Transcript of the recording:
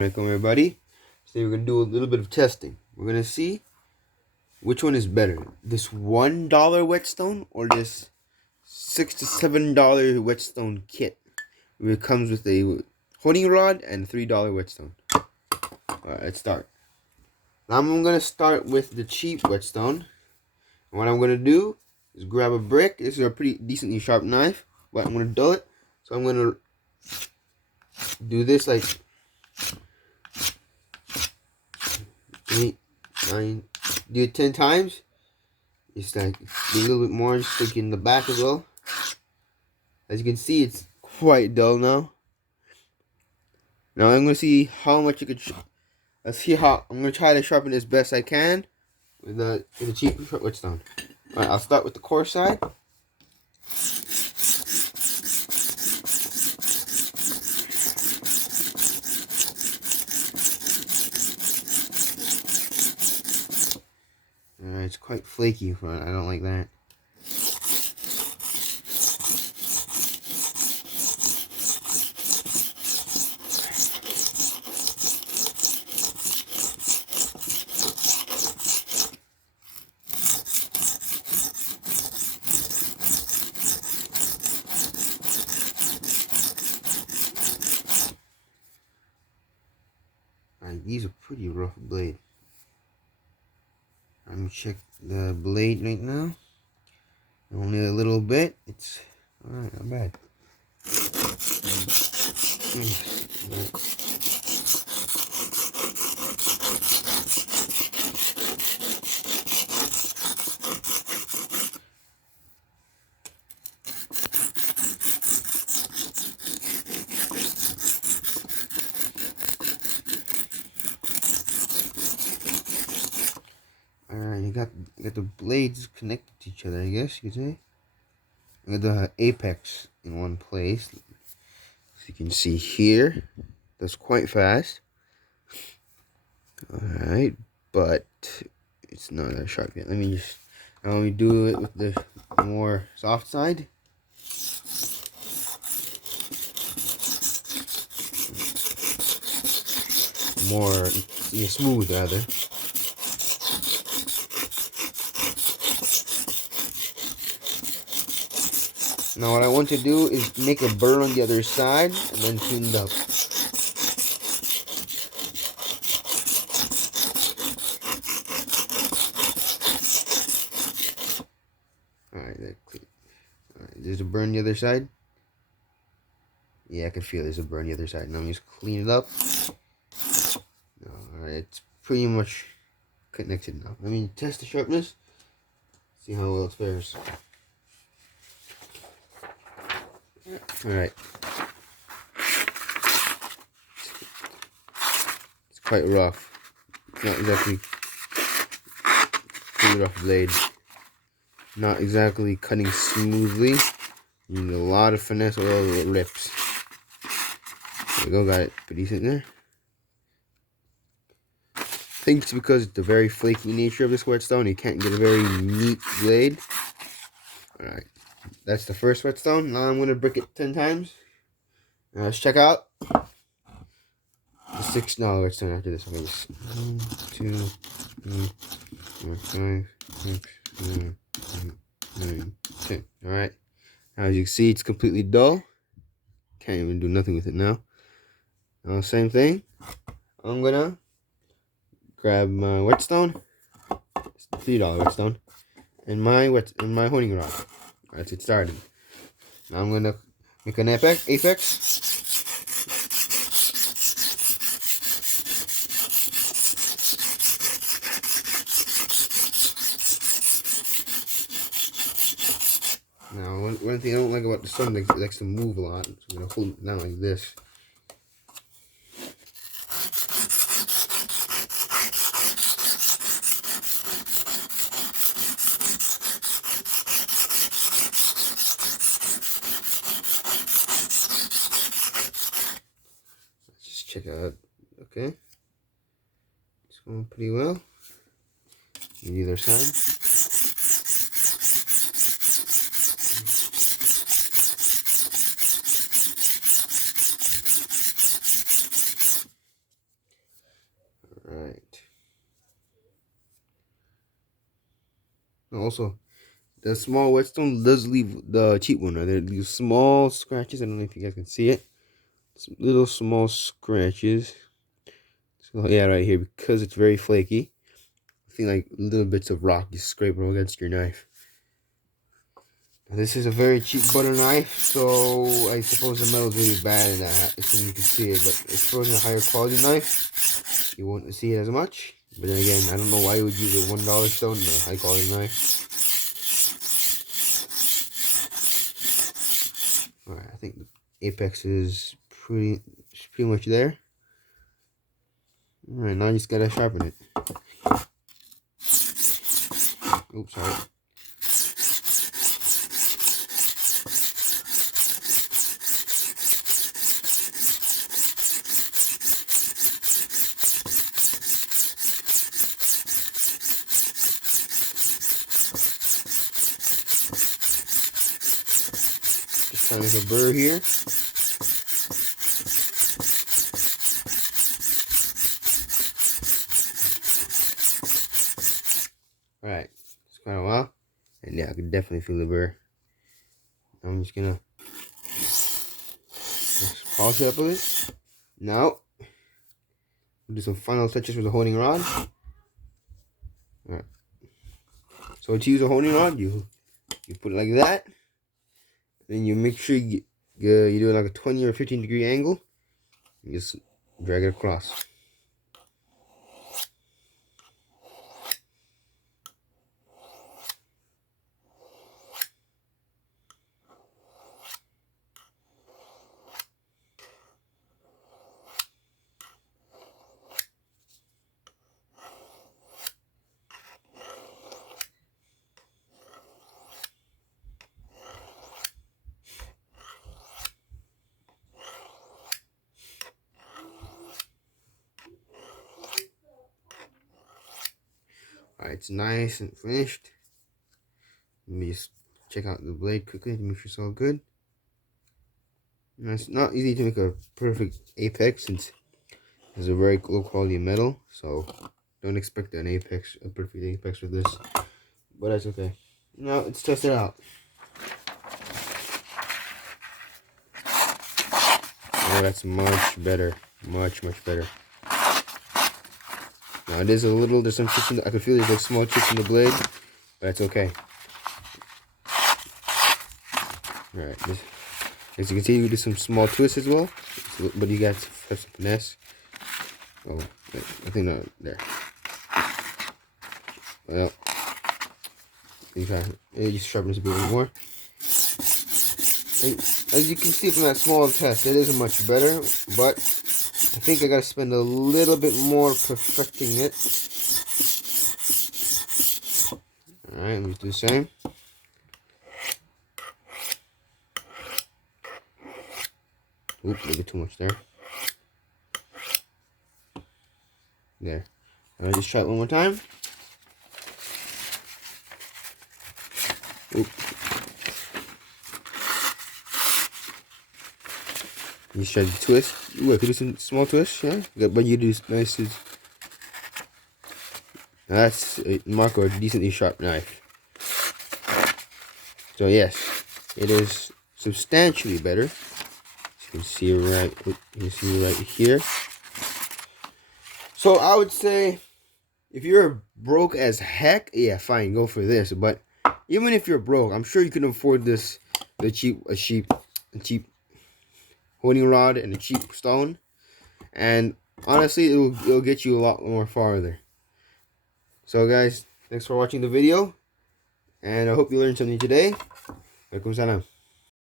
Welcome everybody. Today we're gonna do a little bit of testing. We're gonna see which one is better, this $1 whetstone or this $6 to $7 whetstone kit. It comes with a honing rod and $3 whetstone. Alright, let's start. Now I'm gonna start with the cheap whetstone. And what I'm gonna do is grab a brick. This is a pretty decently sharp knife, but I'm gonna dull it. So I'm gonna do this like 8, 9, do it 10 times. It's like a little bit more, stick in the back as well. As you can see, it's quite dull now. Now I'm gonna see how much you could. Let's see how I'm gonna try to sharpen as best I can with the cheap whetstone. All right, I'll start with the coarse side. All right, it's quite flaky in front. I don't like that. Alright, these are pretty rough blade. I'm gonna check the blade right now. Only a little bit. It's alright, not bad. Alright, you got the blades connected to each other, I guess you could say. I got the apex in one place. As you can see here, that's quite fast. Alright, but it's not that sharp yet. Let me do it with the more soft side. More smooth rather. Now what I want to do is make a burr on the other side and then clean it up. Alright, there's a burr on the other side. Yeah, I can feel there's a burr on the other side. Now I'm just clean it up. Alright, it's pretty much connected now. Let me test the sharpness. See how well it fares. Alright. It's quite rough. It's not exactly pretty rough blade. Not exactly cutting smoothly. You need a lot of finesse or it rips. There we go, got it pretty decent there. I think it's because of the very flaky nature of this whetstone. You can't get a very neat blade. Alright. That's the first whetstone. Now I'm going to brick it 10 times. Now let's check out the $6 whetstone after this one. 1, 2, 3, 4, 5, 6, 7, 8, 9, 10. Alright. Now as you can see, it's completely dull. Can't even do nothing with it now. Now same thing. I'm going to grab my whetstone. It's the $3 whetstone. And my honing rod. Let's get started. Now I'm gonna make an apex. Now one thing I don't like about the stone, it likes to move a lot. So I'm gonna hold it down like this. Check out. Okay, it's going pretty well. The other side. Also, the small whetstone does leave the cheap one. Right? There leaves small scratches. I don't know if you guys can see it. Some little small scratches. So yeah, right here, because it's very flaky. I think like little bits of rock just scrape against your knife. This is a very cheap butter knife, so I suppose the metal is really bad in that, so you can see it. But if it was a higher quality knife, you won't see it as much. But then again, I don't know why you would use a $1 stone in a high quality knife. Alright, I think the apex is pretty much there. Alright, now you just gotta sharpen it. Oops, sorry. Just trying to make a burr here. Alright, it's quite a while. And yeah, I can definitely feel the burr. I'm just gonna polish it up a bit. Now, we'll do some final touches with the honing rod. Alright. So to use a honing rod, you put it like that. Then you make sure you do like a 20 or 15 degree angle. You just drag it across. Alright, it's nice and finished. Let me just check out the blade quickly to make sure it's all good. And it's not easy to make a perfect apex since it's a very low quality metal, so don't expect a perfect apex with this. But that's okay. Now let's test it out. Oh, that's much better. Much better. Now it is a little, there's some chips I can feel there's like small chips in the blade, but that's okay. Alright, as you can see, we do some small twists as well, but you guys have some finesse. Oh, wait, I think not there. Well, it just sharpens a bit more. And as you can see from that small test, it isn't much better, but I think I gotta spend a little bit more perfecting it. Alright, let me do the same. Oops, a little bit too much there. There. I'll just try it one more time. Oops. You just try to twist. Ooh, I could do some small twists, yeah? But you do nice. That's a mark or a decently sharp knife. So yes, it is substantially better. You can see right here. So I would say, if you're broke as heck, yeah, fine, go for this. But even if you're broke, I'm sure you can afford this, a cheap honing rod and a cheap stone. And honestly, it'll get you a lot more farther. So guys, thanks for watching the video, and I hope you learned something today. Waalaikumsalam.